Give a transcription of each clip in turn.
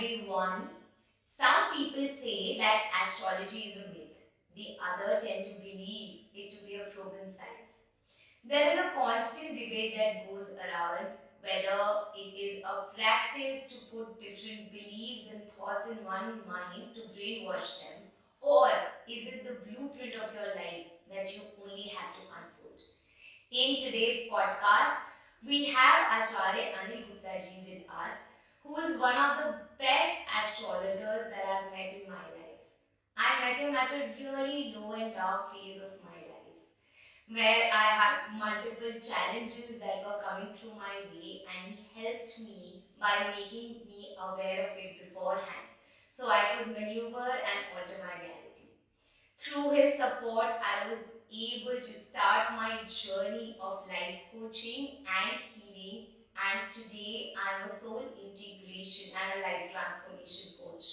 everyone. Some people say that astrology is a myth. The other tend to believe it to be a proven science. There is a constant debate that goes around whether it is a practice to put different beliefs and thoughts in one mind to brainwash them, or is it the blueprint of your life that you only have to unfold? In today's podcast, we have Acharya Anil Gupta ji with us, who is one of the best astrologers that I've met in my life. I met him at a really low and dark phase of my life, where I had multiple challenges that were coming through my way, and he helped me by making me aware of it beforehand so I could maneuver and alter my reality. Through his support, I was able to start my journey of life coaching and healing. And today, I'm a soul integration and a life transformation coach.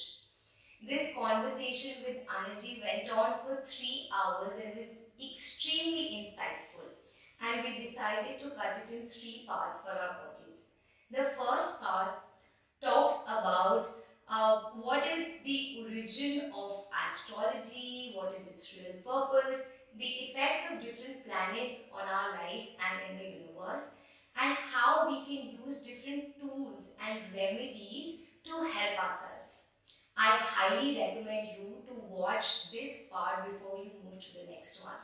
This conversation with Anaji went on for 3 hours and was extremely insightful. And we decided to cut it in 3 parts for our audience. The first part talks about what is the origin of astrology, what is its real purpose, the effects of different planets on our lives and in the universe, and how we can use different tools and remedies to help ourselves. I highly recommend you to watch this part before you move to the next one.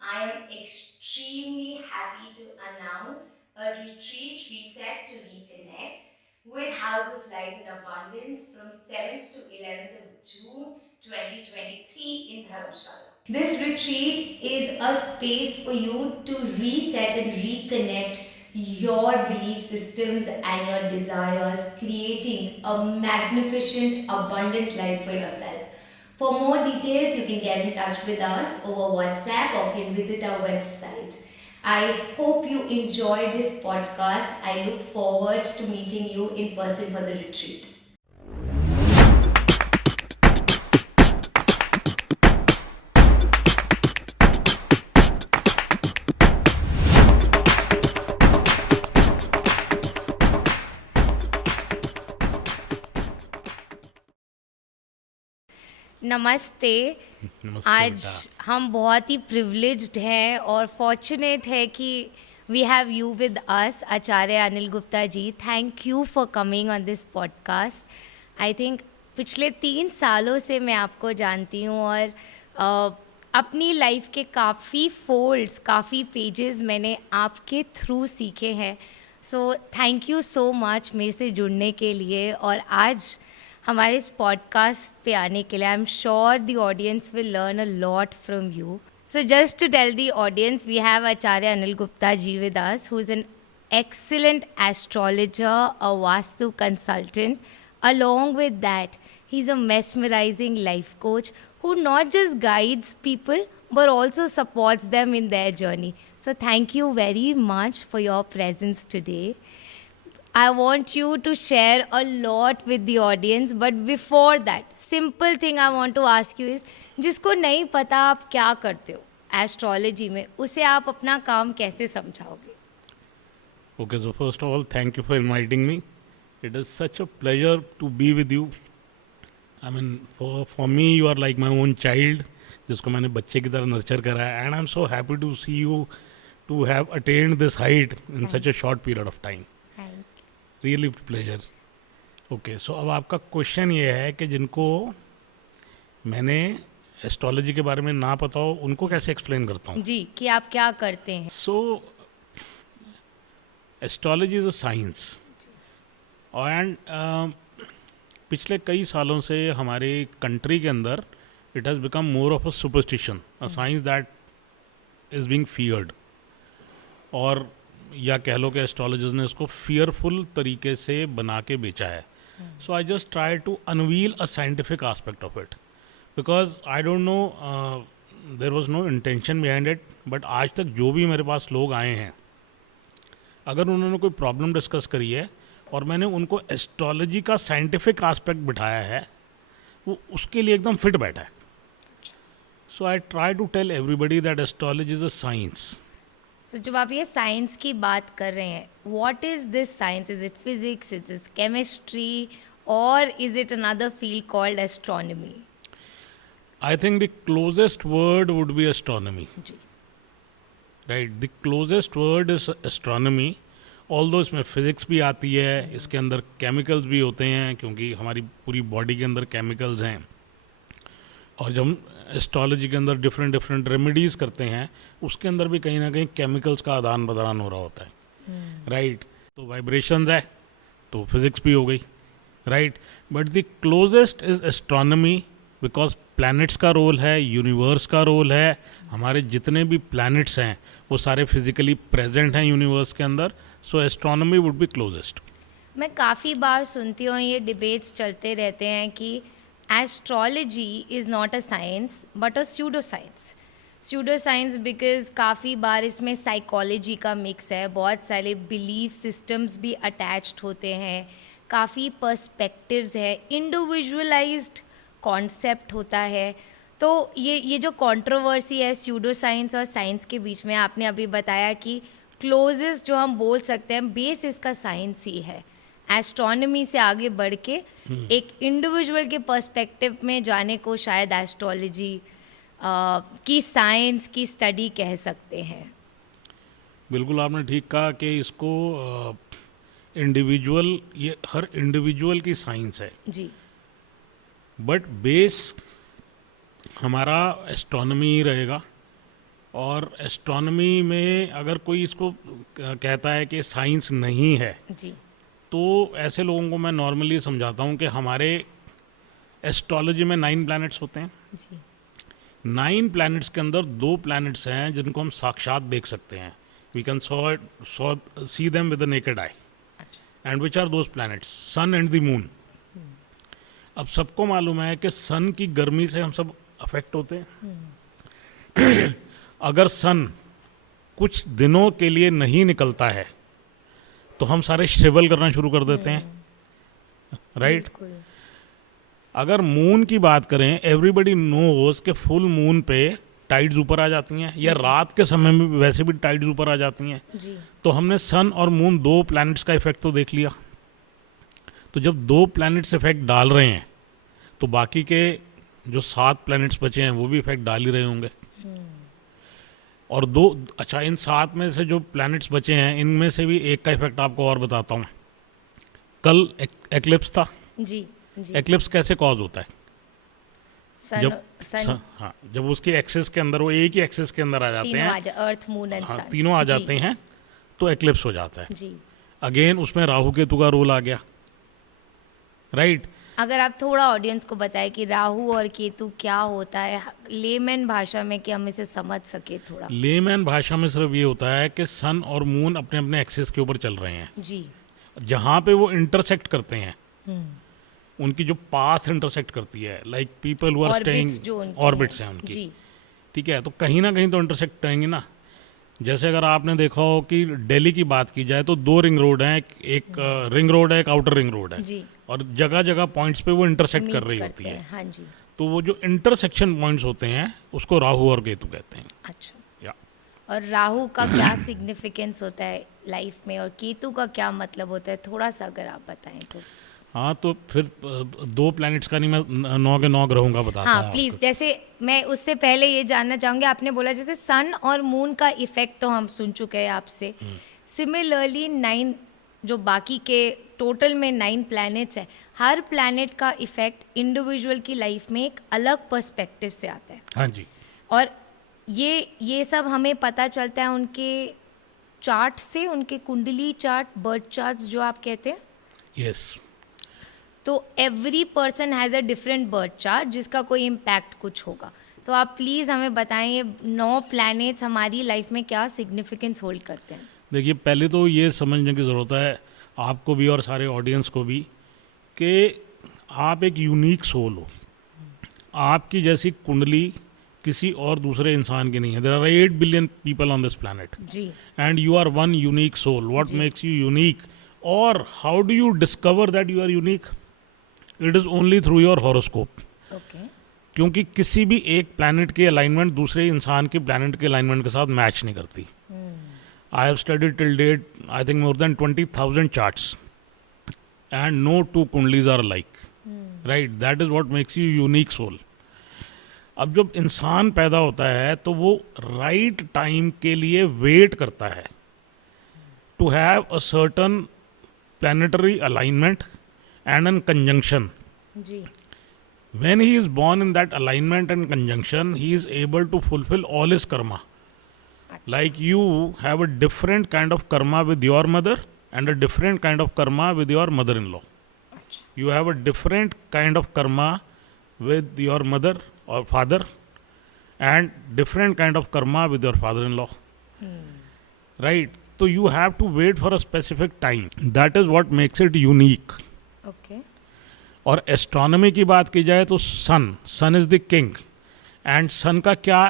I am extremely happy to announce a retreat reset to reconnect with House of Light and Abundance from 7th to 11th of June 2023 in Dharamshala. This retreat is a space for you to reset and reconnect your belief systems and your desires, creating a magnificent, abundant life for yourself. For more details, you can get in touch with us over WhatsApp or can visit our website. I hope you enjoy this podcast. I look forward to meeting you in person for the retreat. नमस्ते। नमस्ते आज बेटा। हम बहुत ही privileged हैं और fortunate है कि we have you with us, Acharya Anil Gupta ji. Thank you for coming on this podcast. I think पिछले 3 सालों से मैं आपको जानती हूँ और अपनी लाइफ के काफ़ी फोल्ड्स, काफ़ी पेजेस मैंने आपके थ्रू सीखे हैं। So thank you so much मेरे से जुड़ने के लिए और आज हमारे इस पॉडकास्ट पे आने के लिए। I am sure the audience will learn a lot from you. So just to tell the audience, we have Acharya Anil Gupta ji with us, who is an excellent astrologer, a Vastu consultant. Along with that, he's a mesmerizing life coach who not just guides people but also supports them in their journey. So thank you very much for your presence today. I want you to share a lot with the audience, but before that, simple thing I want to ask you is, जिसको नहीं पता आप क्या करते हो astrology में, उसे आप अपना काम कैसे समझाओगे? Okay, so first of all, thank you for inviting me. It is such a pleasure to be with you. I mean, for me, you are like my own child, जिसको मैंने बच्चे की तरह नर्चर करा है, and I'm so happy to see you to have attained this height in such a short period of time. Really pleasure. Okay, so अब आपका question ये है कि जिनको मैंने एस्ट्रोलॉजी के बारे में ना पता हो उनको कैसे एक्सप्लेन करता हूँ जी, कि आप क्या करते हैं? So astrology is a science and पिछले कई सालों से हमारे कंट्री के अंदर it has become more of a superstition, a science that is being feared, और या कह लो कि एस्ट्रोलॉजर्स ने इसको फियरफुल तरीके से बना के बेचा है. So I just try to unveil a scientific aspect of it because I don't know, there was no intention behind it, but आज तक जो भी मेरे पास लोग आए हैं, अगर उन्होंने कोई प्रॉब्लम डिस्कस करी है और मैंने उनको एस्ट्रोलॉजी का साइंटिफिक आस्पेक्ट बिठाया है, वो उसके लिए एकदम फिट बैठा है. So I try to tell everybody that astrology is a science. तो जब आप ये साइंस की बात कर रहे हैं, what is this science? Is it physics, is it chemistry, or is it another field called astronomy? I think the closest word would be astronomy. जी. Right, the closest word is astronomy. Although इसमें physics भी आती है, इसके अंदर chemicals भी होते हैं क्योंकि हमारी पूरी बॉडी के अंदर केमिकल्स हैं, और जब हम एस्ट्रोलॉजी के अंदर डिफरेंट डिफरेंट रेमेडीज़ करते हैं उसके अंदर भी कहीं ना कहीं केमिकल्स का आदान प्रदान हो रहा होता है. राइट, तो वाइब्रेशंस है तो फिज़िक्स भी हो गई. Right, but the closest is astronomy because planets का रोल है, यूनिवर्स का रोल है. हमारे जितने भी प्लैनेट्स हैं वो सारे फिजिकली प्रेजेंट हैं यूनिवर्स के अंदर. सो एस्ट्रोनॉमी वुड बी क्लोजेस्ट. मैं काफ़ी बार सुनती हूँ, ये डिबेट्स चलते रहते हैं कि astrology is not a science but a pseudo science. Pseudo science because काफ़ी बार इसमें साइकोलॉजी का मिक्स है, बहुत सारे बिलीफ सिस्टम्स भी अटैच्ड होते हैं, काफ़ी पर्सपेक्टिव्स है, इंडिविजुअलाइज्ड कॉन्सेप्ट होता है. तो ये जो कंट्रोवर्सी है स्यूडो साइंस और साइंस के बीच में, आपने अभी बताया कि क्लोजेस्ट जो हम बोल सकते हैं बेस इसका साइंस ही है. एस्ट्रोनॉमी से आगे बढ़ के एक इंडिविजुअल के पर्सपेक्टिव में जाने को शायद एस्ट्रोलॉजी की साइंस की स्टडी कह सकते हैं. बिल्कुल आपने ठीक कहा कि इसको इंडिविजुअल, ये हर इंडिविजुअल की साइंस है, जी. बट बेस हमारा एस्ट्रोनॉमी ही रहेगा. और एस्ट्रोनॉमी में अगर कोई इसको कहता है कि साइंस नहीं है, जी. तो ऐसे लोगों को मैं नॉर्मली समझाता हूँ कि हमारे एस्ट्रोलॉजी में 9 प्लैनेट्स होते हैं. जी. 9 प्लैनेट्स के अंदर 2 प्लैनेट्स हैं जिनको हम साक्षात देख सकते हैं. We can see them with the naked eye. अच्छा. And which are those planets? Sun and the moon. अब सबको मालूम है कि सन की गर्मी से हम सब अफेक्ट होते हैं. अगर सन कुछ दिनों के लिए नहीं निकलता है तो हम सारे श्रिवल करना शुरू कर देते हैं. राइट. बिल्कुल. अगर मून की बात करें, एवरीबडी नोज कि फुल मून पे टाइड्स ऊपर आ जाती हैं, या रात के समय में वैसे भी टाइड्स ऊपर आ जाती हैं. जी. तो हमने सन और मून 2 प्लैनेट्स का इफेक्ट तो देख लिया. तो जब 2 प्लैनेट्स इफेक्ट डाल रहे हैं तो बाकी के जो 7 प्लैनेट्स बचे हैं वो भी इफेक्ट डाल ही रहे होंगे. और अच्छा, इन 7 में से जो प्लैनेट्स बचे हैं इनमें से भी एक का इफेक्ट आपको और बताता हूँ. कल एक्लिप्स था. जी. जी. एक्लिप्स कैसे कॉज होता है? सन हाँ, जब उसके एक्सेस के अंदर, वो एक ही एक्सेस के अंदर आ जाते हैं, अर्थ मून एंड हाँ, सन तीनों आ जाते हैं तो एक्लिप्स हो जाता है. जी. अगेन उसमें राहु केतु का रोल आ गया. राइट. अगर आप थोड़ा ऑडियंस को बताएं कि राहु और केतु क्या होता है लेमैन भाषा में, कि हम इसे समझ सके थोड़ा. लेमैन भाषा में सिर्फ ये होता है कि सन और मून अपने अपने एक्सेस के ऊपर चल रहे हैं. जी. जहाँ पे वो इंटरसेक्ट करते हैं, उनकी जो पाथ इंटरसेक्ट करती है, like people who are staying, orbits हैं उनकी. जी. ठीक है, तो कहीं ना कहीं तो इंटरसेक्ट करेंगे ना. जैसे अगर आपने देखा हो कि दिल्ली की बात की जाए तो 2 रिंग रोड हैं, एक रिंग रोड है, एक आउटर रिंग रोड है. जी. और जगह जगह पॉइंट्स पे वो इंटरसेक्ट कर मीट रही करते होती है. हैं. हाँ जी. तो वो जो इंटरसेक्शन पॉइंट्स होते हैं उसको राहु और केतु कहते हैं. अच्छा. या और राहु का क्या सिग्निफिकेंस होता है लाइफ में, और केतु का क्या मतलब होता है, थोड़ा सा अगर आप बताएं तो. हाँ, तो फिर 2 प्लैनेट्स का नहीं, मैं 9 के 9 ग्रहों का बताता हूँ. हाँ प्लीज़. जैसे मैं उससे पहले ये जानना चाहूँगी, आपने बोला जैसे सन और मून का इफेक्ट तो हम सुन चुके हैं आपसे. सिमिलरली 9 जो बाकी के टोटल में 9 प्लैनेट्स हैं, हर प्लैनेट का इफेक्ट इंडिविजुअल की लाइफ में एक अलग पर्सपेक्टिव से आता है. हाँ जी. और ये सब हमें पता चलता है उनके चार्ट से, उनके कुंडली चार्ट, बर्थ चार्ट्स जो आप कहते हैं. यस. तो every person has a different birth chart जिसका कोई इम्पैक्ट कुछ होगा. तो आप प्लीज़ हमें बताएं ये 9 प्लैनेट्स हमारी लाइफ में क्या सिग्निफिकेंस होल्ड करते हैं. देखिए, पहले तो ये समझने की ज़रूरत है आपको भी और सारे ऑडियंस को भी कि आप एक यूनिक सोल हो. आपकी जैसी कुंडली किसी और दूसरे इंसान की नहीं है. There are 8 billion people on this planet. जी. And you are one unique soul. What makes you unique, और how do you discover that you are unique? It is only through your horoscope. Okay. क्योंकि किसी भी एक planet की alignment दूसरे इंसान के प्लैनेट के अलाइनमेंट के साथ मैच नहीं करती. I have studied till date I think more than 20,000 charts. and no two kundlis are alike, right? That is what makes you unique soul. अब जब इंसान पैदा होता है तो वो राइट टाइम के लिए वेट करता है to have a certain planetary alignment and an conjunction. जी. When he is born in that alignment and conjunction, he is able to fulfill all his karma. Like you have a different kind of karma with your mother and a different kind of karma with your mother-in-law. अच्छा. You have a different kind of karma with your mother or father and different kind of karma with your father-in-law. Right? So you have to wait for a specific time. That is what makes it unique. Okay. और astronomy की बात की जाए तो सन is the king. And सन का क्या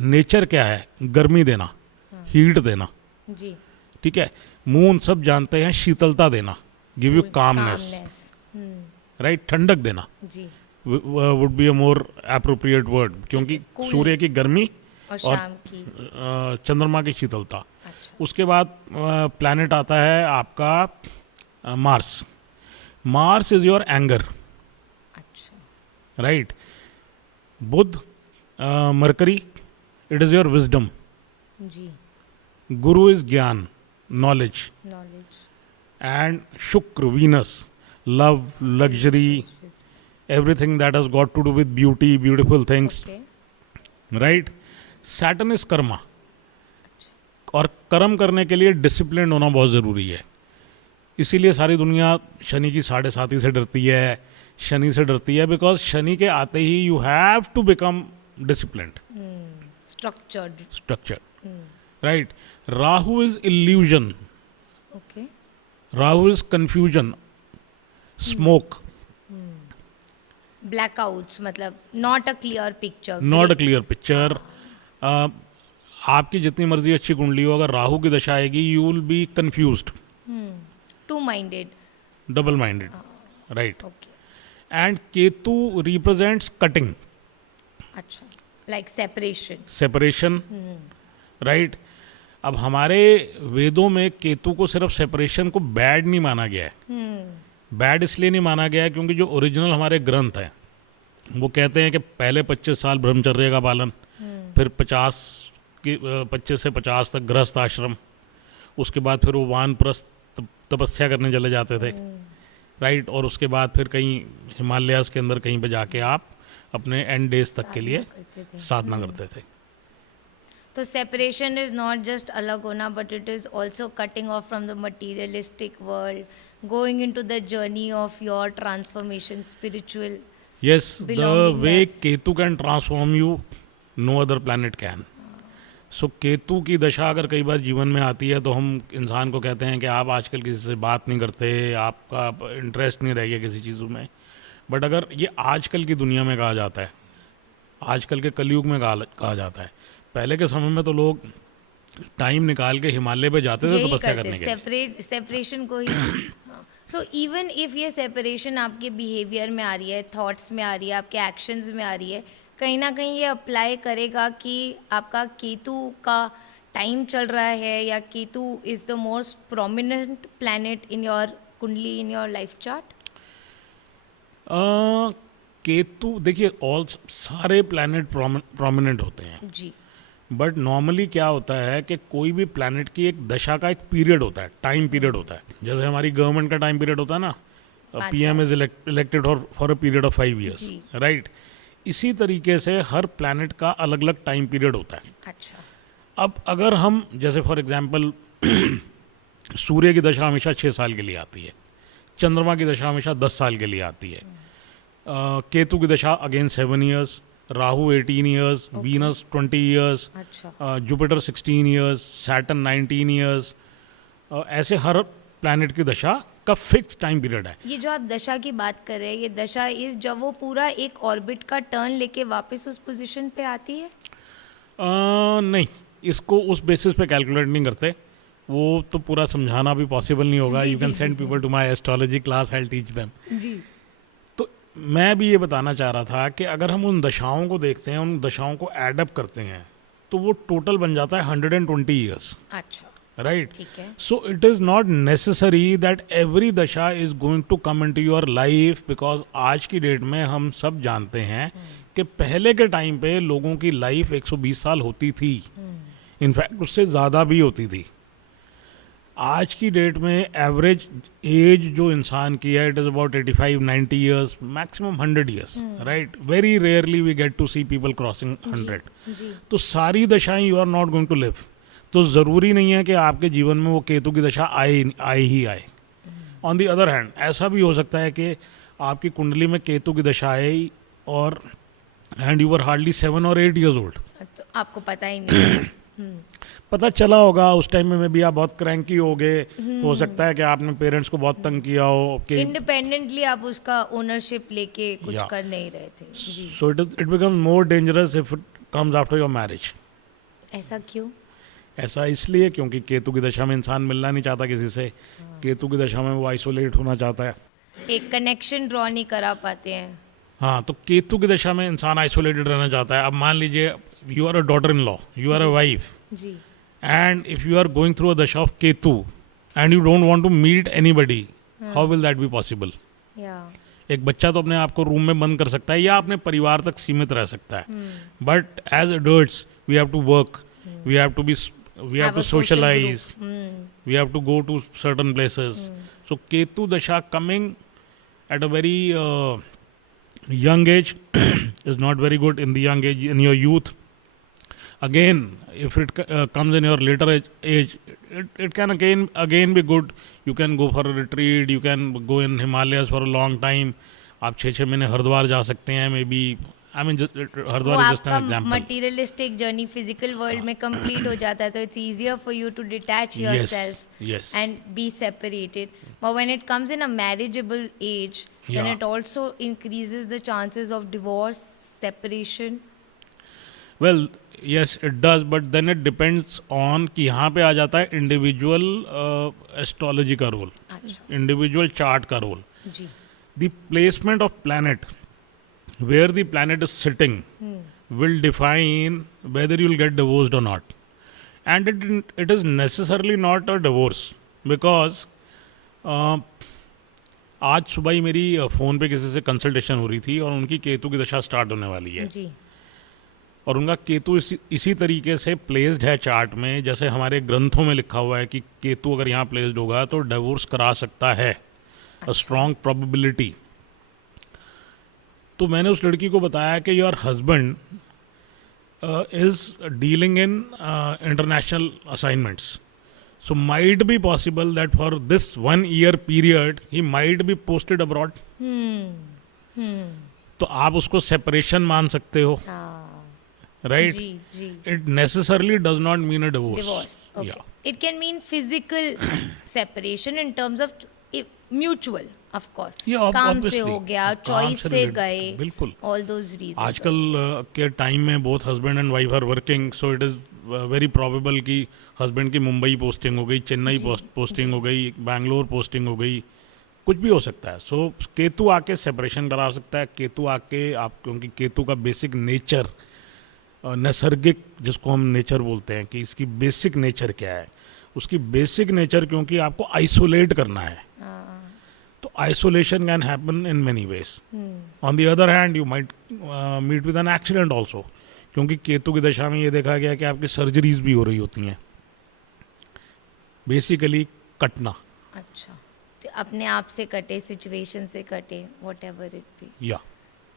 nature क्या है? गर्मी देना, हीट देना. जी. ठीक है. मून सब जानते हैं शीतलता देना, गिव यू कामनेस, राइट. ठंडक देना जी. Would be a more appropriate word, क्योंकि cool. सूर्य की गर्मी और और शाम की. चंद्रमा की शीतलता. अच्छा. उसके बाद प्लैनेट आता है आपका Mars. Mars is your anger, अच्छा. Right. Budh Mercury, it is your wisdom. जी. Guru is gyan, knowledge. Knowledge. And Shukra Venus, love, luxury, everything that has got to do with beauty, beautiful things, okay. right? Saturn is Karma. और कर्म करने के लिए discipline होना बहुत ज़रूरी है. इसीलिए सारी दुनिया शनि की 7.5 से डरती है, शनि से डरती है, बिकॉज शनि के आते ही you have to become disciplined, structured. Structure, right. Rahu is illusion, okay. Rahu is confusion, smoke, blackouts, मतलब not a clear picture. Not a clear picture. आपकी जितनी मर्जी अच्छी कुंडली हो, अगर राहु की दशा आएगी you will be confused, two minded. Double minded, right. Okay. And Ketu represents cutting, अच्छा. Like separation. Separation, right. अब हमारे वेदों में केतु को सिर्फ सेपरेशन को बैड नहीं माना गया है. बैड इसलिए नहीं माना गया है क्योंकि जो ओरिजिनल हमारे ग्रंथ हैं वो कहते हैं कि पहले 25 साल ब्रह्मचर्य का पालन, फिर 25 से 50 तक गृहस्थ आश्रम, उसके बाद फिर वो वानप्रस्थ तपस्या करने चले जाते थे, राइट. और उसके बाद फिर कहीं हिमालयाज़ के अंदर कहीं पे जाके आप अपने एंड डेज तक के लिए साधना करते थे. तो सेपरेशन इज नॉट जस्ट अलग होना, but it is also cutting off from the materialistic world, going in to the journey of your transformation, spiritual. Yes, the belongingness. way Ketu can transform you, no other planet can. So Ketu की दशा अगर कई बार जीवन में आती है तो हम इंसान को कहते हैं कि आप आजकल किसी से बात नहीं करते, आपका इंटरेस्ट नहीं रह गया किसी चीज़ों में. बट अगर ये आजकल की दुनिया में कहा जाता है, आजकल के कलयुग में कहा जाता है. पहले के समय में तो लोग टाइम निकाल के हिमालय पे जाते थे तपस्या करने के लिए. सेपरेशन को ही. सो इवन इफ ये सेपरेशन आपके बिहेवियर में आ रही है, थॉट्स में आ रही है, आपके एक्शंस में आ रही है, कहीं ना कहीं ये अप्लाई करेगा कि आपका केतु का टाइम चल रहा है, या Ketu is the most prominent planet in your kundli, in your life chart. Ketu देखिए ऑल सारे प्लैनेट प्रोमिनेंट होते हैं. जी. बट नॉर्मली क्या होता है कि कोई भी प्लैनेट की एक दशा का एक पीरियड होता है, टाइम पीरियड होता है. जैसे हमारी गवर्नमेंट का टाइम पीरियड होता है ना, PM is elected for a period of 5 years, right. इसी तरीके से हर प्लैनेट का अलग अलग टाइम पीरियड होता है. अच्छा. अब अगर हम जैसे फॉर एग्जांपल सूर्य की दशा हमेशा 6 साल के लिए आती है, चंद्रमा की दशा हमेशा 10 साल के लिए आती है, केतु की दशा again 7 years, Rahu 18 years, Venus 20 years, अच्छा. Jupiter 16 years, Saturn 19 years. ऐसे हर प्लैनेट की दशा का फिक्स टाइम पीरियड है. ये जो आप दशा की बात कर रहे हैं, ये दशा इज जब वो पूरा एक ऑर्बिट का टर्न लेके वापस उस पोजीशन पे आती है. नहीं, इसको उस बेसिस पे कैलकुलेट नहीं करते. वो तो पूरा समझाना भी पॉसिबल नहीं होगा. You can send people to my astrology class, I will teach them. जी. तो मैं भी ये बताना चाह रहा था कि अगर हम उन दशाओं को देखते हैं, उन दशाओं को एडअप करते हैं, तो वो टोटल बन जाता है 120 years. अच्छा. right? ठीक है. So it is not necessary that every dasha is going to come into your life, because आज की डेट में हम सब जानते हैं कि पहले के टाइम पे लोगों की लाइफ 120 साल होती थी, इनफैक्ट उससे ज़्यादा भी होती थी. आज की डेट में एवरेज एज जो इंसान की है, it is about 85-90 years, maximum 100 years, right? Very rarely we get to see people crossing 100. जी. तो सारी दशाएं you are not going to live. तो ज़रूरी नहीं है कि आपके जीवन में वो केतु की दशा आए ही आए. ऑन दी अदर हैंड ऐसा भी हो सकता है कि आपकी कुंडली में केतु की दशा आए और and you are hardly 7 or 8 years old. तो आपको पता ही नहीं. पता चला होगा उस टाइम में भी आप बहुत क्रैंकी हो गए, हो सकता है कि आपने पेरेंट्स को बहुत तंग किया हो कि इंडिपेंडेंटली आप उसका ओनरशिप लेके कुछ Yeah. कर नहीं रहे थे. जी. So it becomes more dangerous if it comes after your marriage. ऐसा क्यों? ऐसा इसलिए क्योंकि केतु की दशा में इंसान मिलना नहीं चाहता किसी से. केतु की दशा में वो आइसोलेट होना चाहता है. एक कनेक्शन ड्रॉ नहीं करा पाते हैं. हाँ, तो केतु की दशा में इंसान आइसोलेटेड रहना चाहता है. अब मान लीजिए you are a daughter in law, you are a wife, जी. and if you are going through a dasha of ketu and you don't want to meet anybody, how will that be possible? या. एक बच्चा तो अपने आप को room में बंद कर सकता है या अपने परिवार तक सीमित रह सकता है, but as adults we have to work, we have to be, we have Have to a social socialise, group. we have to go to certain places. So ketu dasha coming at a very young age is not very good. In the young age, in your youth, again if it comes in your later age, it can again be good. You can go for a retreat, you can go in Himalayas for a long time. आप 6 महीने हरिद्वार जा सकते हैं, may be. I mean वो Haridwar is just an आपका example. Materialistic journey physical world में complete हो जाता है, तो it's easier for you to detach yourself yes. and be separated. But when it comes in a marriageable age, then Yeah. it also increases the chances of divorce, separation. Well yes it does, but then it depends on कि यहाँ पे आ जाता है individual astrology का role, अच्छा. Individual chart का role. जी. The placement of planet, where the planet is sitting, will define whether you'll get divorced or not. And it is necessarily not a divorce, because आज सुबह ही मेरी phone पे किसी से कंसल्टेशन हो रही थी और उनकी केतु की दशा स्टार्ट होने वाली है. जी. और उनका केतु इसी तरीके से प्लेस्ड है चार्ट में, जैसे हमारे ग्रंथों में लिखा हुआ है कि केतु अगर यहाँ प्लेस्ड होगा तो डिवोर्स करा सकता है, अ स्ट्रॉन्ग प्रोबेबिलिटी. तो मैंने उस लड़की को बताया कि your husband is dealing in international assignments, so might be possible that for this 1 year period he might be posted abroad. तो आप उसको सेपरेशन मान सकते हो, right? Ji. Ji. It necessarily does not mean a divorce. Divorce. Okay. Yeah. It can mean physical separation in terms of mutual, of course. Yeah, काम से obviously. हो गया, काम चॉइस से related. गए, बिल्कुल. all those reasons. आजकल के टाइम में both husband and wife are working, so it is very probable कि हस्बैंड की मुंबई पोस्टिंग हो गई, चेन्नई पोस्टिंग हो गई, बैंगलोर पोस्टिंग हो गई, कुछ भी हो सकता है. सो केतु आके सेपरेशन करा सकता है. केतु आके आप, क्योंकि केतु का बेसिक नेचर नैसर्गिक, जिसको हम नेचर बोलते हैं कि इसकी बेसिक नेचर क्या है, उसकी बेसिक नेचर क्योंकि आपको आइसोलेट करना है, तो isolation can happen in many ways. On the other hand you might meet with an accident also, क्योंकि केतु की दशा में ये देखा गया कि आपकी सर्जरीज भी हो रही होती हैं, बेसिकली कटना. अच्छा. तो अपने आप से कटे, सिचुएशन से कटे, whatever it be. या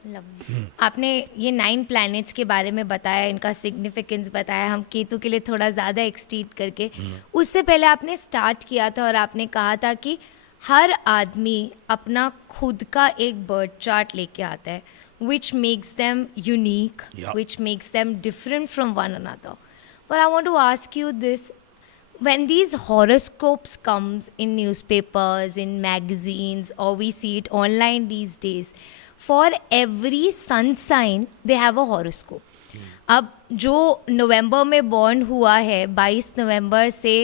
Lovely. आपने ये 9 प्लैनेट्स के बारे में बताया, इनका सिग्निफिकेंस बताया, हम केतु के लिए थोड़ा ज़्यादा एक्सटीड करके. उससे पहले आपने स्टार्ट किया था और आपने कहा था कि हर आदमी अपना खुद का एक बर्थ चार्ट लेके आता है, which makes them unique, Yeah. which makes them different from one another. But I want to ask you this. When these horoscopes comes in newspapers, in magazines, or we see it online these days, for every sun sign they have a horoscope. अब जो नवंबर में born हुआ है 22 नवंबर से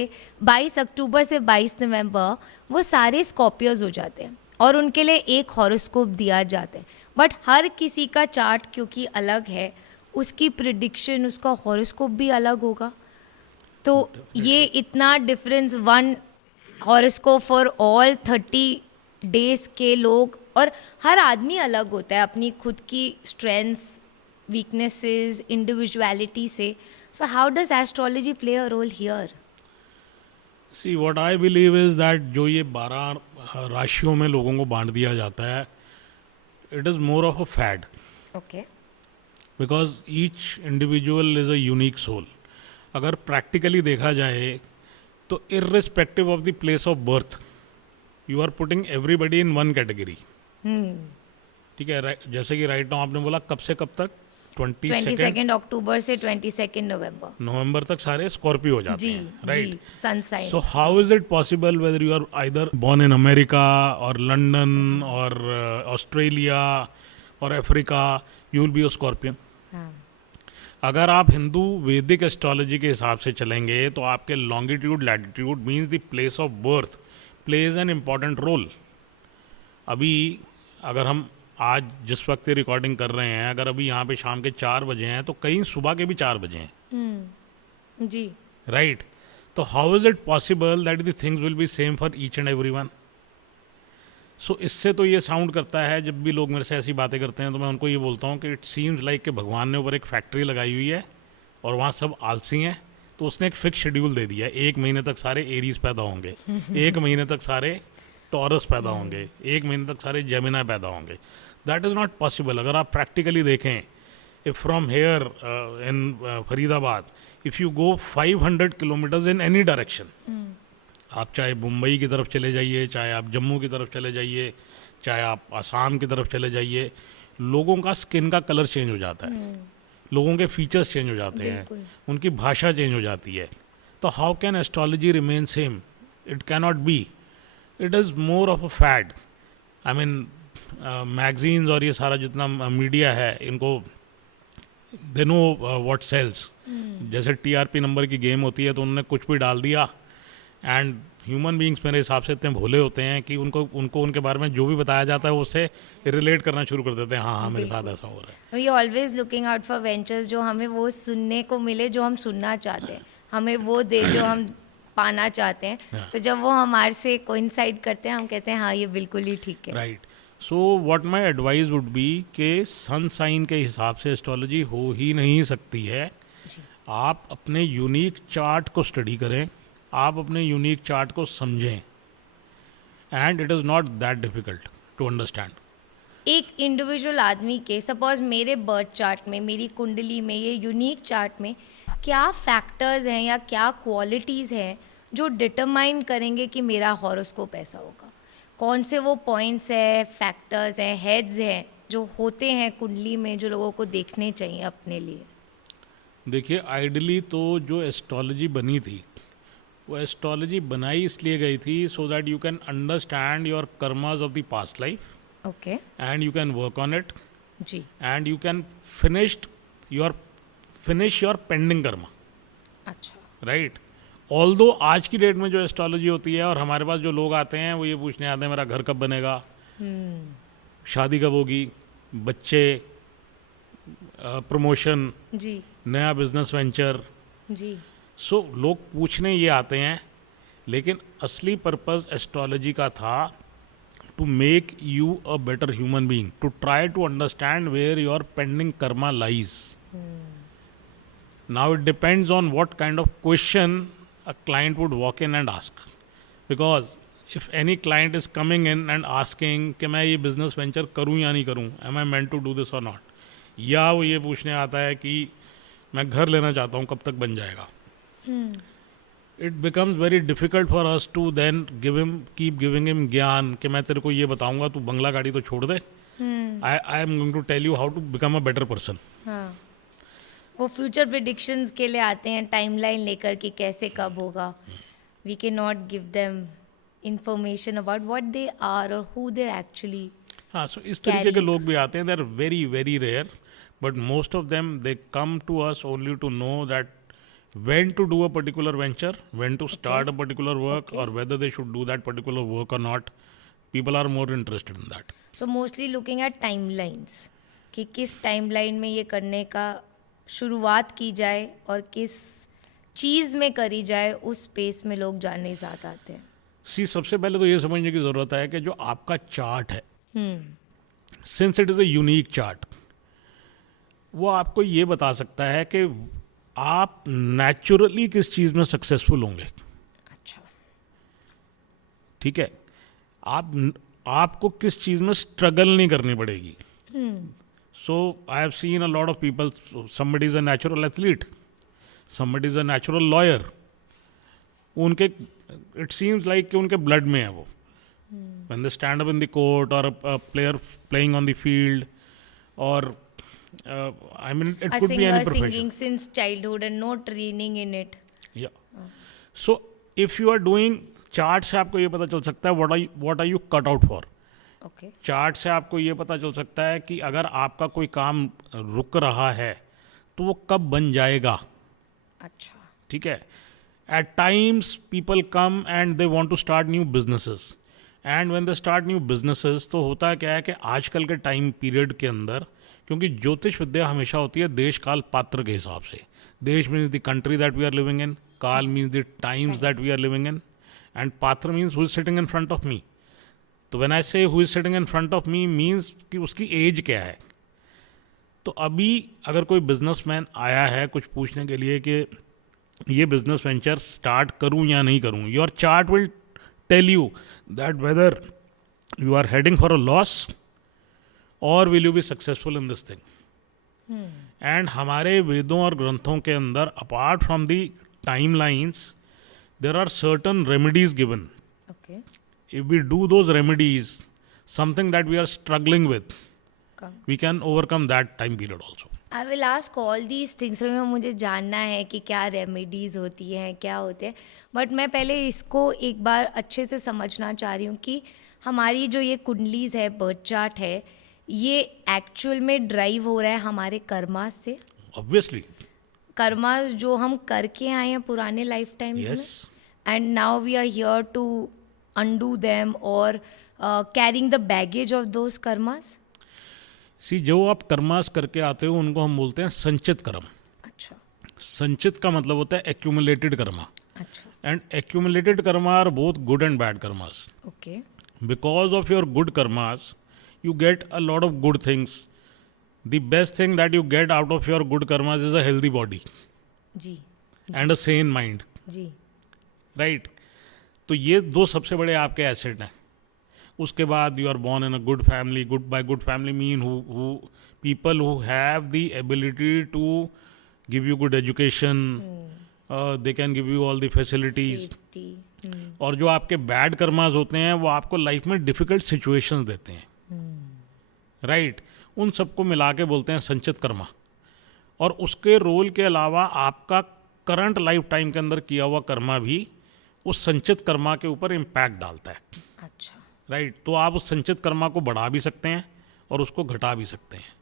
22 अक्टूबर से 22 नवंबर, वो सारे Scorpios हो जाते हैं और उनके लिए एक हॉरोस्कोप दिया जाता है. बट हर किसी का चार्ट क्योंकि अलग है, उसकी प्रिडिक्शन, उसका हॉरोस्कोप भी अलग होगा. तो ये इतना difference one horoscope for all 30 days के लोग, और हर आदमी अलग होता है अपनी खुद की स्ट्रेंथ्स, वीकनेसेस, इंडिविजुअलिटी से. So how does astrology play a role here? See what I believe is that जो ये 12 राशियों में लोगों को बांट दिया जाता है, it is more of a fad, okay. Because each individual is a unique soul. अगर प्रैक्टिकली देखा जाए तो irrespective of the place of birth, you are putting everybody in one category. ठीक है, जैसे कि राइट नाउ आपने बोला कब से कब तक, 22 अक्टूबर से 22 नवंबर तक सारे स्कॉर्पियो हो जाते जी हैं, जी, right. Sun sign. So how is it possible whether you are either born in America or London or Australia or Africa, you will be a Scorpion? अगर आप हिंदू वैदिक एस्ट्रोलॉजी के हिसाब से चलेंगे तो आपके longitude latitude means the place of birth plays an important role. अभी अगर हम आज जिस वक्त ये रिकॉर्डिंग कर रहे हैं, अगर अभी यहाँ पे शाम के 4 बजे हैं तो कहीं सुबह के भी 4 बजे हैं, जी. राइट. तो how is it possible that the things will be same for each and every one? So इससे तो ये साउंड करता है, जब भी लोग मेरे से ऐसी बातें करते हैं तो मैं उनको ये बोलता हूँ कि इट सीम्स लाइक कि भगवान ने ऊपर एक फैक्ट्री लगाई हुई है और वहाँ सब आलसी हैं, तो उसने एक फिक्स शेड्यूल दे दिया है. 1 महीने तक सारे एरीज पैदा होंगे, 1 महीने तक सारे टॉरस पैदा होंगे, 1 महीने तक सारे जेमिना पैदा होंगे. That is not possible. अगर आप प्रैक्टिकली देखें, if from here in Faridabad if you go 500 kilometres in any direction, आप चाहे मुंबई की तरफ चले जाइए, चाहे आप जम्मू की तरफ चले जाइए, चाहे आप आसाम की तरफ चले जाइए, लोगों का स्किन का कलर चेंज हो जाता है, लोगों के फीचर्स चेंज हो जाते हैं, उनकी भाषा चेंज हो जाती है. तो how can astrology remain same? It cannot be. It is more of a fad. I mean magazines और ये सारा जितना मीडिया है, इनको दे नो व्हाट सेल्स. जैसे टीआरपी नंबर की गेम होती है तो उन्होंने कुछ भी डाल दिया, एंड ह्यूमन बीइंग्स मेरे हिसाब से इतने भोले होते हैं कि उनको उनके बारे में जो भी बताया जाता है उससे रिलेट करना शुरू कर देते हैं. हाँ मेरे साथ ऐसा हो रहा है. We always looking out for ventures जो हमें वो सुनने को मिले जो हम सुनना चाहते हैं, हमें वो दे जो हम पाना चाहते हैं. तो जब वो हमारे से कोइंसाइड करते हैं हम कहते हैं हाँ ये बिल्कुल ही ठीक है. Right. So what my advice would be कि सन साइन के हिसाब से एस्ट्रोलॉजी हो ही नहीं सकती है. आप अपने यूनिक चार्ट को स्टडी करें, आप अपने यूनिक चार्ट को समझें, and it is not that difficult to understand. एक इंडिविजुअल आदमी के सपोज मेरे बर्थ चार्ट में, मेरी कुंडली में, ये यूनिक चार्ट में क्या फैक्टर्स हैं या क्या क्वालिटीज़ हैं जो डिटरमाइन करेंगे कि मेरा हॉरोस्कोप ऐसा होगा? कौन से वो पॉइंट्स हैं, फैक्टर्स हैं, हेड्स हैं जो होते हैं कुंडली में जो लोगों को देखने चाहिए अपने लिए? देखिए, आइडली तो जो एस्ट्रोलॉजी बनी थी वो एस्ट्रोलॉजी बनाई इसलिए गई थी so that you can understand your karmas of the past life, okay, and you can work on it, जी, and you can finish your pending karma. अच्छा, राइट. ऑल्दो आज की डेट में जो एस्ट्रोलॉजी होती है और हमारे पास जो लोग आते हैं वो ये पूछने आते हैं मेरा घर कब बनेगा, शादी कब होगी, बच्चे, प्रमोशन, जी नया बिजनेस वेंचर. जी, सो लोग पूछने ये आते हैं, लेकिन असली पर्पस एस्ट्रोलॉजी का था to make you a better human being, to try to understand where your pending karma lies. Now it depends on what kind of question a client would walk in and ask. Because if any client is coming in and asking कि मैं ये business venture करूँ या नहीं करूँ, am I meant to do this or not, या वो ये पूछने आता है कि मैं घर लेना चाहता हूँ, कब तक बन जाएगा. It becomes very difficult for us to then keep giving him ज्ञान कि मैं तेरे को ये बताऊँगा, तू बंगला गाड़ी तो छोड़ दे. I am going to tell you how to become a better person. हाँ, वो फ्यूचर प्रिडिक्शंस के लिए आते हैं टाइमलाइन लेकर कि कैसे कब होगा. We can not give them information about what they are और हु दे एक्चुअली. हाँ, सो इस तरीके के लोग भी आते हैं. They are very very rare, but most of them they come to us only to know that when to do a particular venture, when to start a particular work, or whether they should do that particular work or not. People are more interested in that. So mostly looking at timelines कि किस timeline में ये करने का शुरुआत की जाए और किस चीज़ में करी जाए उस स्पेस में लोग जाने नहीं ज़्यादा आते हैं। सी सबसे पहले तो ये समझने की ज़रूरत है कि जो आपका चार्ट है, since it is a unique chart, वो आपको ये बता सकता है कि आप नेचुरली किस चीज़ में सक्सेसफुल होंगे। अच्छा। ठीक है, आपको किस चीज़ में स्ट्रगल नहीं करनी पड़ेगी। So I have seen a lot of people, somebody is a natural athlete, somebody is a natural lawyer, उनके इट सीम्स लाइक कि उनके ब्लड में है वो। When they stand up in the court और player playing on the field, और I mean it A could be singer any profession. singing since childhood and no training in it. Yeah. So if you are doing chart से आपको ये पता चल सकता है what are you cut out for. Okay. Chart से आपको ये पता चल सकता है कि अगर आपका कोई काम रुक रहा है तो वो कब बन जाएगा. अच्छा. ठीक है. At times people come and they want to start new businesses. And when they start new businesses तो होता क्या है कि आजकल के टाइम पीरियड के अंदर, क्योंकि ज्योतिष विद्या हमेशा होती है देश काल पात्र के हिसाब से. Desh means the country that we are living in, kaal means the times that we are living in, and patra means who is sitting in front of me. तो when I say who is sitting in front of me means कि उसकी as क्या है. तो अभी अगर कोई businessman आया है कुछ पूछने के लिए कि ये बिजनेस वेंचर स्टार्ट करूं या नहीं करूं, your chart will tell you that whether you are heading for a loss और will you be successful in this thing. And हमारे वेदों और ग्रंथों के अंदर apart from the timelines there are certain remedies given. Okay. If we do those remedies, something that we are struggling with, Come. we can overcome that time period also. I will ask all these things. में मुझे जानना है कि क्या remedies होती हैं, क्या होते हैं, बट मैं पहले इसको एक बार अच्छे से समझना चाह रही हूँ कि हमारी जो ये कुंडलीज है, बर्थ चार्ट है, ये एक्चुअल में ड्राइव हो रहा है हमारे कर्मास से. Obviously, कर्मास जो हम करके आए हैं पुराने लाइफ टाइम्स में, yes. And now we are here to undo them or carrying the baggage of those karmas. See, जो आप कर्मास करके आते हो उनको हम बोलते हैं संचित कर्म. अच्छा. संचित का मतलब होता है accumulated कर्मा. अच्छा. And accumulated karma are both good and bad karmas. Okay. Because of your good karmas, you get a lot of good things. The best thing that you get out of your good karmas is a healthy body जी. and a sane mind. जी. Right. तो ये दो सबसे बड़े आपके asset हैं. उसके बाद you are born in a good family. Good by good family mean who people who have the ability to give you good education, they can give you all the facilities. Safety. और जो आपके bad karmas होते हैं वो आपको life में difficult situations देते हैं. राइट. उन सबको मिला के बोलते हैं संचित कर्मा. और उसके रोल के अलावा आपका करंट लाइफ टाइम के अंदर किया हुआ कर्मा भी उस संचित कर्मा के ऊपर इम्पैक्ट डालता है. अच्छा. राइट. तो आप उस संचित कर्मा को बढ़ा भी सकते हैं और उसको घटा भी सकते हैं.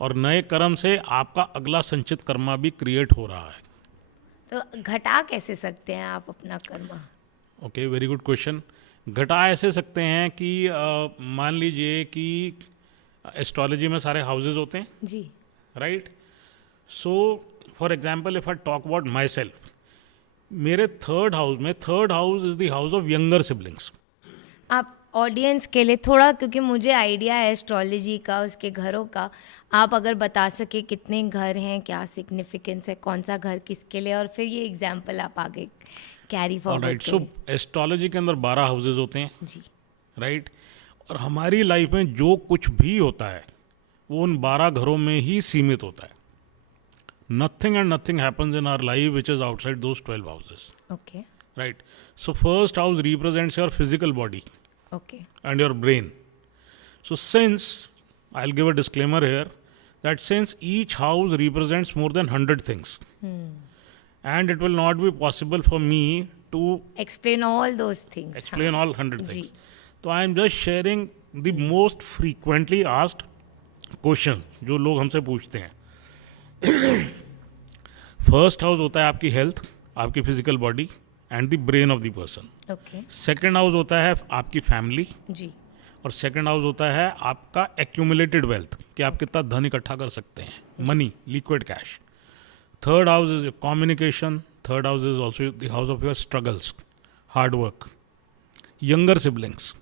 और नए कर्म से आपका अगला संचित कर्मा भी क्रिएट हो रहा है. तो घटा कैसे सकते हैं आप अपना Karma? Okay, very good question. घटा ऐसे सकते हैं कि मान लीजिए कि एस्ट्रोलॉजी में सारे हाउसेज होते हैं. जी. Right. So for example if I talk about myself, मेरे third house is the house of younger siblings. आप ऑडियंस के लिए थोड़ा, क्योंकि मुझे आइडिया है एस्ट्रोलॉजी का, उसके घरों का, आप अगर बता सके कितने घर हैं, क्या सिग्निफिकेंस है, कौन सा घर किसके लिए, और फिर ये एग्जाम्पल आप आगे कैरी फॉरवर्ड राइट. सो एस्ट्रोलॉजी के अंदर 12 हाउसेज होते हैं. जी. राइट. और हमारी लाइफ में जो कुछ भी होता है वो उन 12 घरों में ही सीमित होता है. Nothing and nothing happens in our life which is outside those 12 houses. Okay. Right. So first house represents your physical body okay. and your brain. So since, I'll give a disclaimer here, that since each house represents more than 100 things, and it will not be possible for me to explain all those things. explain all 100 जी. things. So I am just sharing the most frequently asked question जो लोग हमसे पूछते हैं. First house होता है आपकी health, आपकी physical body and the brain of the person. Okay. Second house होता है आपकी फैमिली. जी. और सेकेंड हाउस होता है आपका एक्यूमुलेटेड वेल्थ, कि आप कितना धन इकट्ठा कर सकते हैं, money, liquid cash. Third house is your communication. Third house is also the house of your struggles, hard work. Younger siblings,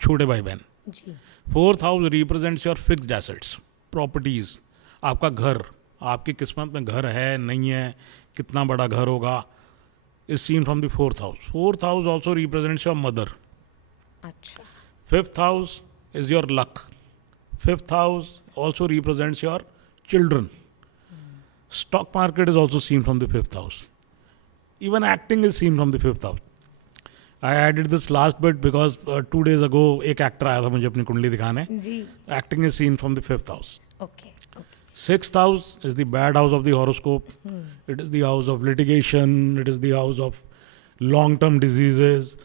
छोटे भाई बहन. जी. Fourth house represents your fixed assets, properties. आपका घर, आपकी किस्मत में घर है नहीं है, कितना बड़ा घर होगा, is seen from the fourth house. Fourth house also represents your mother. अच्छा. Fifth house is your luck. Fifth house also represents your children. Stock market is also seen from the fifth house. Even acting is seen from the fifth house. I added this last bit because 2 days ago एक actor आया था मुझे अपनी कुंडली दिखाने. जी. Acting is seen from the fifth house. Okay. Okay. Sixth house is the bad house of the horoscope. It is the house of litigation. It is the house of long-term diseases.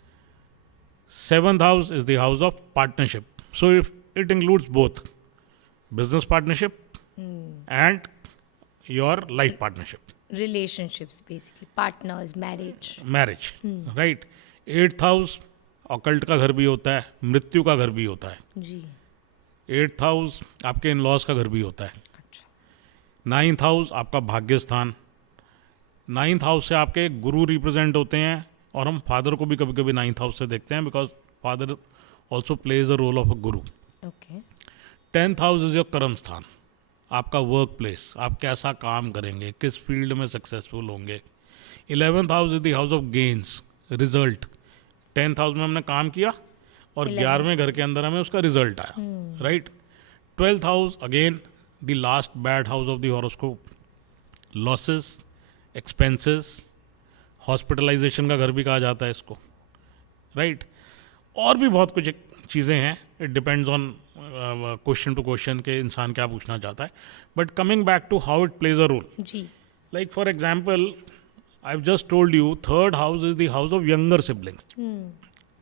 Seventh house is the house of partnership. So if it includes both business partnership and your life partnership, Relationships basically, partners, marriage. marriage, right? Eighth house occult का घर भी होता है, मृत्यु का घर भी होता है. जी. Eighth house आपके इन-लॉज का घर भी होता है. अच्छा. नाइन्थ हाउस आपका भाग्य स्थान. नाइन्थ हाउस से आपके गुरु रिप्रेजेंट होते हैं और हम फादर को भी कभी कभी नाइन्थ हाउस से देखते हैं because father also plays a role of a guru. Okay. Tenth house is your karma sthan, आपका वर्क प्लेस, आप कैसा काम करेंगे, किस फील्ड में सक्सेसफुल होंगे. 11th house is the house of gains, result. 10th house में हमने काम किया और 11वें घर के अंदर हमें उसका रिजल्ट आया, right. 12th house again the last bad house of the horoscope, losses, expenses, hospitalisation का घर भी कहा जाता है इसको, राइट. और भी बहुत कुछ चीज़ें हैं, it depends on question to question के इंसान क्या पूछना चाहता है. But coming back to how it plays a role, जी. like for example, I've just told you third house is the house of younger siblings,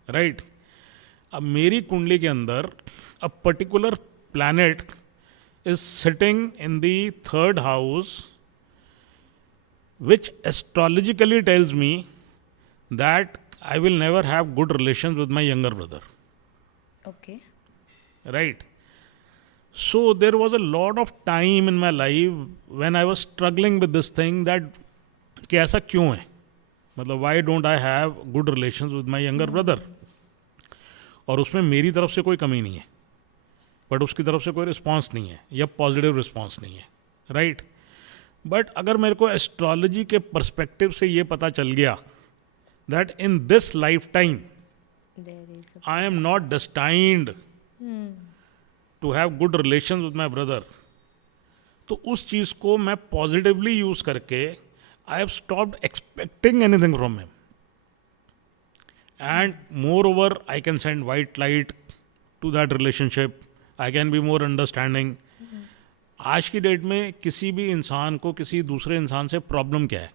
right. अब मेरी कुंडली के अंदर a particular planet is sitting in the third house, which astrologically tells me that I will never have good relations with my younger brother, okay. right. So there was a lot of time in my life when I was struggling with this thing that कि ऐसा क्यों है, मतलब why don't I have good relations with my younger brother. और उसमें मेरी तरफ से कोई कमी नहीं है, बट उसकी तरफ से कोई रिस्पॉन्स नहीं है या पॉजिटिव रिस्पॉन्स नहीं है, राइट. बट अगर मेरे को एस्ट्रोलॉजी के पर्सपेक्टिव से ये पता चल गया that in this life time there is I am not destined to have good relation with my brother, तो उस चीज़ को मैं पॉजिटिवली यूज़ करके I have stopped expecting anything from him. And moreover I can send white light to that relationship, I can be more understanding. आज की date में किसी भी इंसान को किसी दूसरे इंसान से प्रॉब्लम क्या है,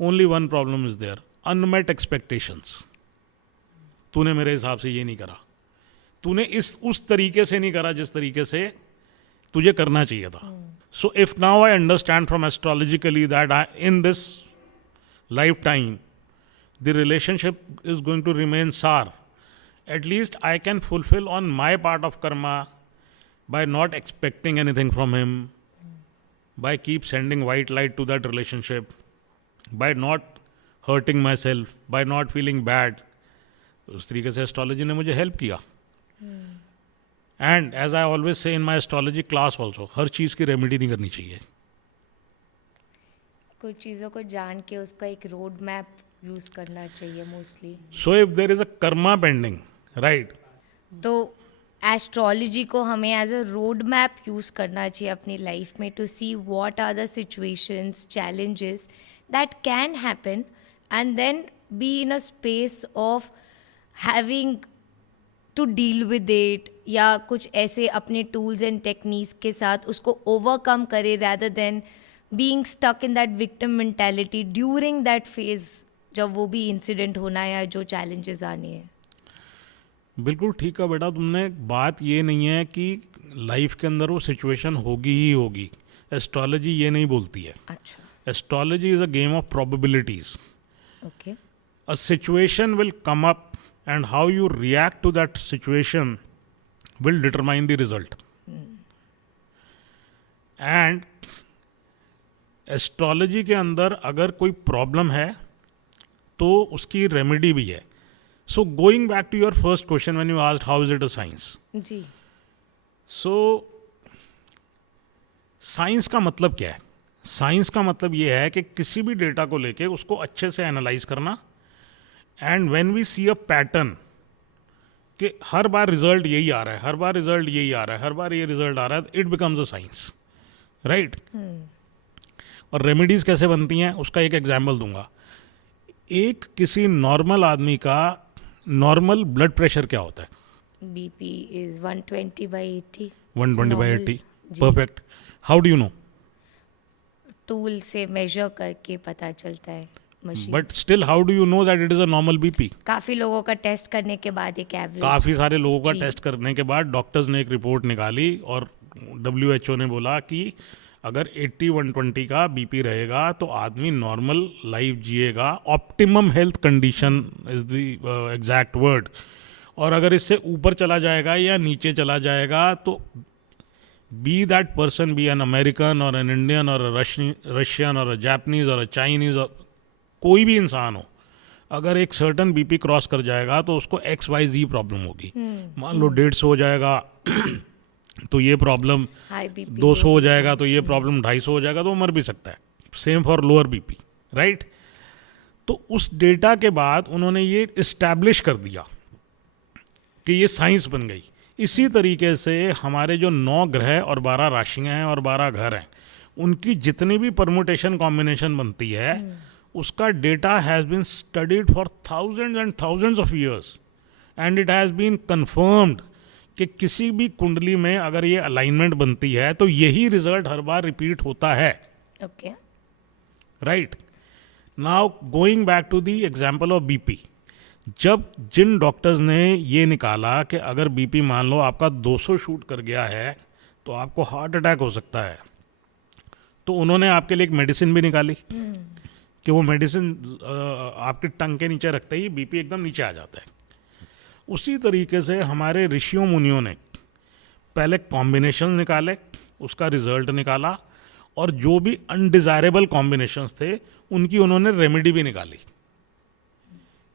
only one problem is there, unmet expectations. तूने मेरे हिसाब से ये नहीं करा, तूने उस तरीके से नहीं करा जिस तरीके से तुझे करना चाहिए था. So if now I understand from astrologically that in this life time the relationship is going to remain सार, at least I can fulfill on my part of karma by not expecting anything from him, by keep sending white light to that relationship, by not hurting myself, by not feeling bad. उस तरीके से astrology ने मुझे help किया. And as I always say in my astrology class also, हर चीज़ की remedy नहीं करनी चाहिए. कुछ चीज़ों को जान के उसका एक रोड मैप यूज़ करना चाहिए mostly. So if there is a karma pending, right, तो एस्ट्रोलॉजी को हमें as a road map use करना चाहिए अपनी लाइफ में to see what are the situations, challenges that can happen and then be in a space of having to deal with it, या कुछ ऐसे अपने टूल्स एंड टेक्निक्स के साथ उसको ओवरकम करे rather then being stuck in that victim mentality during that phase जब वो भी इंसिडेंट होना है या जो चैलेंजेस आने हैं. बिल्कुल ठीक है बेटा तुमने. बात ये नहीं है कि लाइफ के अंदर वो सिचुएशन होगी ही होगी, एस्ट्रोलॉजी ये नहीं बोलती है. अच्छा. Astrology is a game of probabilities. Okay. A situation will come up and how you react to that situation will determine the result. And astrology के अंदर अगर कोई प्रॉब्लम है तो उसकी रेमेडी भी है. So going back to your first question when you asked how is it a science. जी. सो साइंस का मतलब क्या है? साइंस का मतलब ये है कि किसी भी डेटा को लेके उसको अच्छे से एनालाइज करना, and when we see a pattern कि हर बार रिजल्ट यही आ रहा है, हर बार रिजल्ट यही आ रहा है, हर बार ये रिजल्ट आ रहा है, it becomes a science, right. और रेमेडीज कैसे बनती हैं उसका एक एग्जाम्पल दूंगा. एक किसी नॉर्मल आदमी का नॉर्मल ब्लड प्रेशर क्या होता है? BP is 120/80. 120/80. जी. Perfect. How do you know? Tool से मेजर करके पता चलता है machine. But still how do you know that it is a normal BP? काफी लोगों का टेस्ट करने के बाद एक एवरेज. काफ़ी सारे लोगों का जी. टेस्ट करने के बाद डॉक्टर्स ने एक रिपोर्ट निकाली और WHO ने बोला कि अगर 80-120 का बीपी रहेगा तो आदमी नॉर्मल लाइफ जिएगा. Optimum health condition is the exact word. और अगर इससे ऊपर चला जाएगा या नीचे चला जाएगा तो be that person be an American और एन इंडियन और रशियन और जापानीज और चाइनीज और कोई भी इंसान हो, अगर एक सर्टन बीपी क्रॉस कर जाएगा तो उसको XYZ प्रॉब्लम होगी. मान लो 150 हो जाएगा तो ये प्रॉब्लम, हाई BP 200 हो जाएगा तो ये प्रॉब्लम, 250 हो जाएगा तो वो मर भी सकता है. Same for lower BP, right. तो उस डेटा के बाद उन्होंने ये इस्टेब्लिश कर दिया कि ये साइंस बन गई. इसी तरीके से हमारे जो 9 ग्रह और 12 राशियाँ हैं और 12 घर हैं, उनकी जितनी भी परमुटेशन कॉम्बिनेशन बनती है उसका data has been studied for thousands and thousands of years, and it has been confirmed कि किसी भी कुंडली में अगर ये अलाइनमेंट बनती है तो यही रिजल्ट हर बार रिपीट होता है, okay. Right. Now going back to the example of BP. जब जिन डॉक्टर्स ने ये निकाला कि अगर बीपी मान लो आपका 200 शूट कर गया है तो आपको हार्ट अटैक हो सकता है, तो उन्होंने आपके लिए एक मेडिसिन भी निकाली कि वो मेडिसिन आपके टंग के नीचे रखते ही बीपी एकदम नीचे आ जाता है. उसी तरीके से हमारे ऋषियों मुनियों ने पहले कॉम्बिनेशन निकाले, उसका रिजल्ट निकाला, और जो भी अनडिज़ायरेबल कॉम्बिनेशंस थे उनकी उन्होंने रेमेडी भी निकाली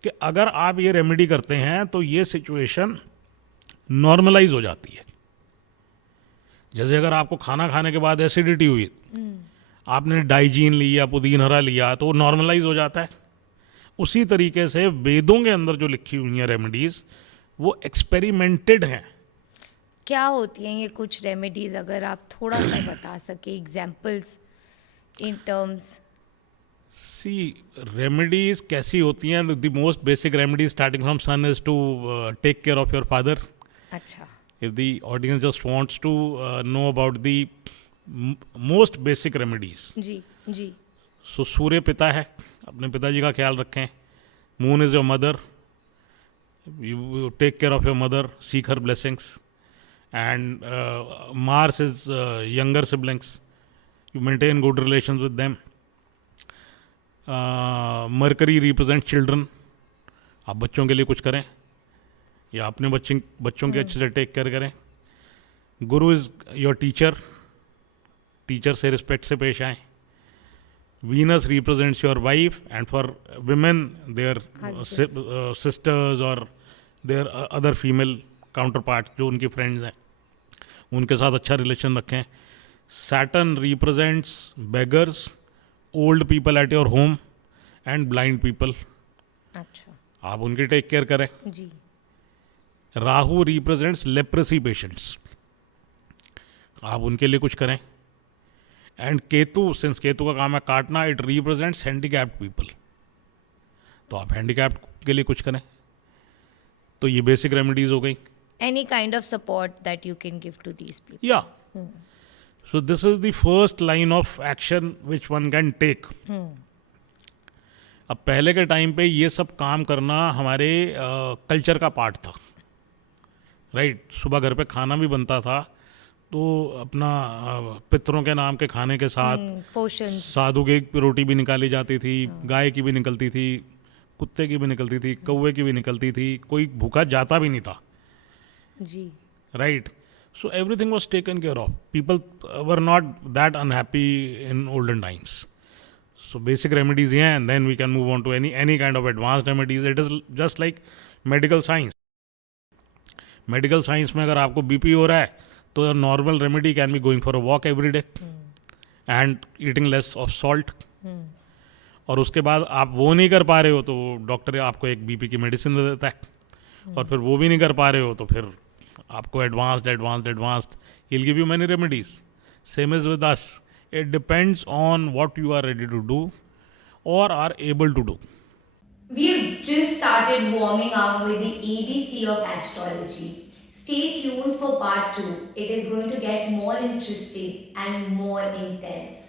कि अगर आप ये रेमेडी करते हैं तो ये सिचुएशन नॉर्मलाइज हो जाती है. जैसे अगर आपको खाना खाने के बाद एसिडिटी हुई, आपने डाइजीन ली या पुदीन हरा लिया तो वो नॉर्मलाइज हो जाता है. उसी तरीके से वेदों के अंदर जो लिखी हुई हैं रेमेडीज़ वो एक्सपेरिमेंटेड हैं. क्या होती हैं ये कुछ रेमेडीज, अगर आप थोड़ा सा बता सके examples in terms. See remedies कैसी होती हैं? The most basic remedy starting from sun is to take care of your father. अच्छा. If the audience just wants to know about the most basic remedies. जी जी. So सूर्य पिता है, अपने पिताजी का ख्याल रखें. Moon is your mother. You take care of your mother, seek her blessings. And Mars is younger siblings. You maintain good relations with them. Mercury represents children. आप बच्चों के लिए कुछ करें या अपने बच्चों के अच्छे से टेक केयर करें. Guru is your teacher, teacher से रिस्पेक्ट से पेश आएँ. Venus represents your wife, and for women their sisters और their other female counterpart जो उनकी फ्रेंड्स हैं उनके साथ अच्छा रिलेशन रखें. Saturn represents beggars, old people at your home and blind people. अच्छा. आप उनकी टेक केयर करें. जी. राहु रिप्रेजेंट्स लेप्रेसी पेशेंट्स, आप उनके लिए कुछ करें. एंड केतु, सिंस केतु का काम है काटना, इट रिप्रेजेंट्स हैंडीकैप्ड पीपल, तो आप हैंडीकैप्ड के लिए कुछ करें. तो ये बेसिक रेमेडीज हो गई. Any kind of support that you can give to these people. या so this is the first line of action which one can take. अब पहले के टाइम पे ये सब काम करना हमारे कल्चर का पार्ट था, राइट. सुबह घर पे खाना भी बनता था तो अपना पितरों के नाम के खाने के साथ Potions. साधु की रोटी भी निकाली जाती थी, गाय की भी निकलती थी, कुत्ते की भी निकलती थी, कौवे की भी निकलती थी. कोई भूखा जाता भी नहीं था, जी. Right. So everything was taken care of. People were not that unhappy in olden times. So basic remedies, yeah, and then we can move on to any kind of advanced remedies. It is just like medical science. Medical science में अगर आपको BP हो रहा है तो normal remedy can be going for a walk every day and eating less of salt. और उसके बाद आप वो नहीं कर पा रहे हो तो डॉक्टर आपको एक बीपी की मेडिसिन दे देता है. और फिर वो भी नहीं कर पा रहे हो तो फिर आपको advanced he'll give you many remedies. Same as with us. It depends on what you are ready to do or are able to do. We've just started warming up with the ABC of astrology. Stay tuned for part 2. It is going to get more interesting and more intense.